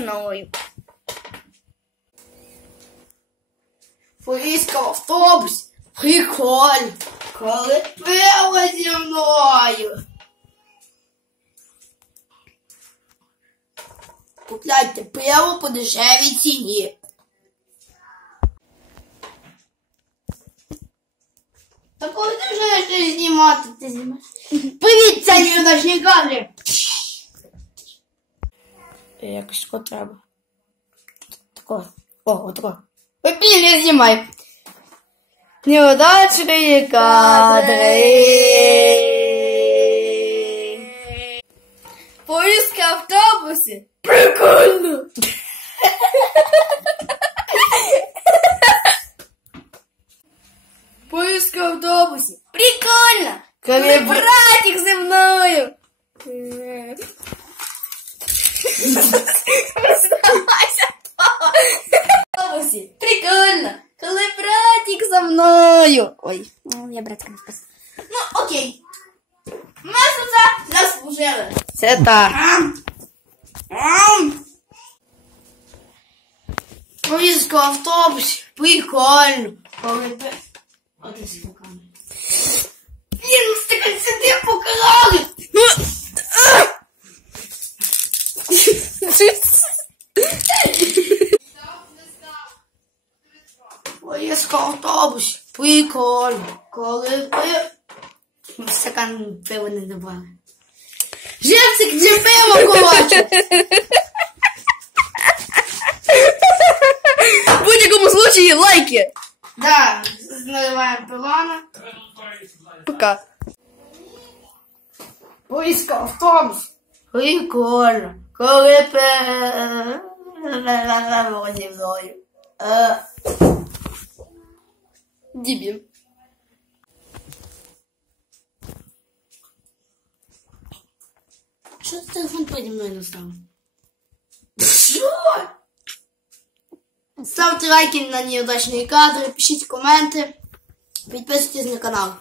мною. Поїздка в автобусі. Прикольно. Коли пиво зі мною. Купляйте пиво по дешевій ціні. Та коли ти вже знімати, ти знімаєш. Привіт, це неудачні кадри. Якось тако треба. Тако. О, отако. Блін, я знімаю. Неудачні кадри. Поїздка в автобусі. Прикольно. Поїздка в автобусі. Прикольно! Коли братик зі мною! Автобусі. Прикольно! Коли братик за мною. Ой, ну я братика не спас. Ну, окей. Ми тут заслужили. Це так. Поїздка в автобусі. Прикольно. Коли б... Стакан. Блін, стакан сиди покрали. Поїздка в автобусі. Прикольно. Коли б... Стакан пива не добавили. Живцик чи пиво, коротше. В будь-якому случаї лайки. Да, наливаємо пилана. Пока. Поїздка в автобус. Прикольно. Коли пе... зі мною. Е, Дібі. ты телефон подо мной достал? Що? Ставте лайки на неудачные кадры, пишіть коменти, підписуйтесь на канал.